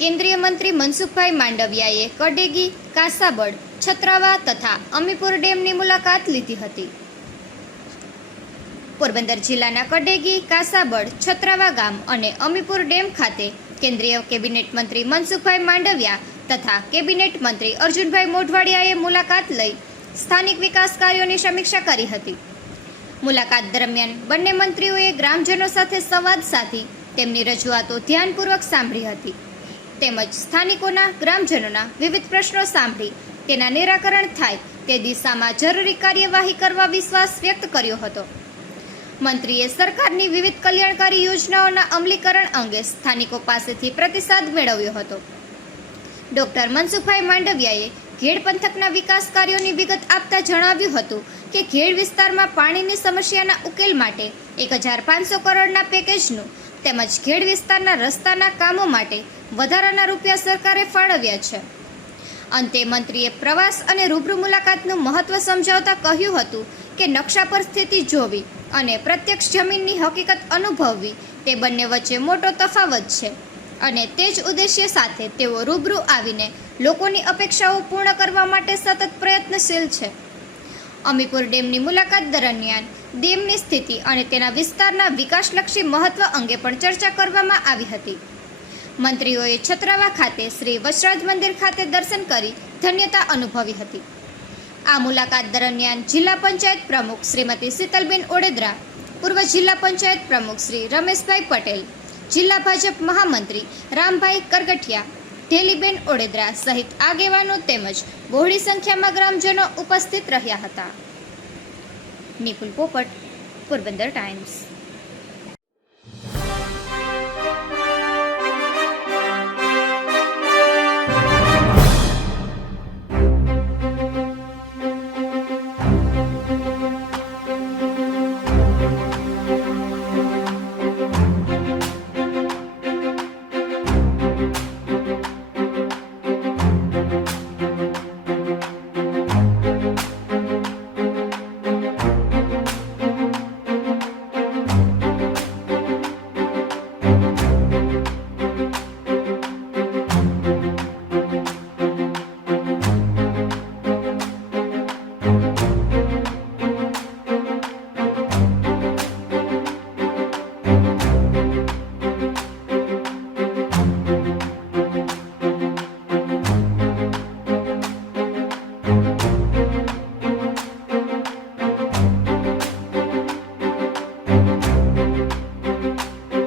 કેન્દ્રીય મંત્રી મનસુખભાઈ માંડવિયાએ કડેગી, કાસાબડ, છત્રાવા તથા અમીપુર ડેમની મુલાકાત લીધી હતી. પોરબંદર જિલ્લાના કડેગી, કાસાબડ, છત્રાવા ગામ અને અમીપુર ડેમ ખાતે કેન્દ્રીય કેબિનેટ મંત્રી મનસુખભાઈ માંડવિયા તથા કેબિનેટ મંત્રી અર્જુનભાઈ મોઢવાડિયાએ મુલાકાત લઈ સ્થાનિક વિકાસ કાર્યોની સમીક્ષા કરી હતી. મુલાકાત દરમિયાન બંને મંત્રીઓએ ગ્રામજનો સાથે સંવાદ સાધી તેમની રજૂઆતો ધ્યાનપૂર્વક સાંભળી હતી તેમજ સ્થાનિકોના ગ્રામજનોના વિવિધ પ્રશ્નો સાંભળી તેના નિરાકરણ થાય તે દિશામાં જરૂરી કાર્યવાહી કરવા વિશ્વાસ વ્યક્ત કર્યો હતો. મંત્રીએ સરકારની વિવિધ કલ્યાણકારી યોજનાઓના અમલીકરણ અંગે સ્થાનિકો પાસેથી પ્રતિસાદ મેળવ્યો હતો. ડોક્ટર મનસુખભાઈ માંડવિયાએ ઘેડ પંથકના વિકાસ કાર્યોની વિગત આપતા જણાવ્યું હતું કે ઘેડ વિસ્તારમાં પાણીની સમસ્યાના ઉકેલ માટે 1500 કરોડના પેકેજનું તેમજ ઘેડ વિસ્તારના રસ્તાના કામો માટે વધારાના રૂપિયા સરકારે ફાળવ્યા છે. અંતે મંત્રીએ પ્રવાસ અને રૂબરૂ મુલાકાતનું મહત્વ સમજાવતા કહ્યું હતું કે નકશા પર સ્થિતિ જોવી અને પ્રત્યક્ષ જમીનની હકીકત અનુભવવી તે બંને વચ્ચે મોટો તફાવત છે અને તે જ ઉદ્દેશ્ય સાથે તેઓ રૂબરૂ આવીને લોકોની અપેક્ષાઓ પૂર્ણ કરવા માટે સતત પ્રયત્નશીલ છે. અમીપુર ડેમની મુલાકાત દરમિયાન ડેમની સ્થિતિ અને તેના વિસ્તારના વિકાસલક્ષી મહત્વ અંગે પણ ચર્ચા કરવામાં આવી હતી. મંત્રીઓએ છત્રાવા ખાતે શ્રી વચરાજ મંદિર ખાતે દર્શન કરી ધન્યતા અનુભવી હતી. આ મુલાકાત દરમિયાન જિલ્લા પંચાયત પ્રમુખ શ્રીમતી શીતલબેન ઓડેદરા, પૂર્વ જિલ્લા પંચાયત પ્રમુખ શ્રી રમેશભાઈ પટેલ, જિલ્લા ભાજપ મહામંત્રી રામભાઈ કરગઠિયા, ઢેલીબેન ઓડેદરા સહિત આગેવાનો તેમજ બહોળી સંખ્યામાં ગ્રામજનો ઉપસ્થિત રહ્યા હતા. નિપુલ પોપટ, પોરબંદર ટાઈમ્સ.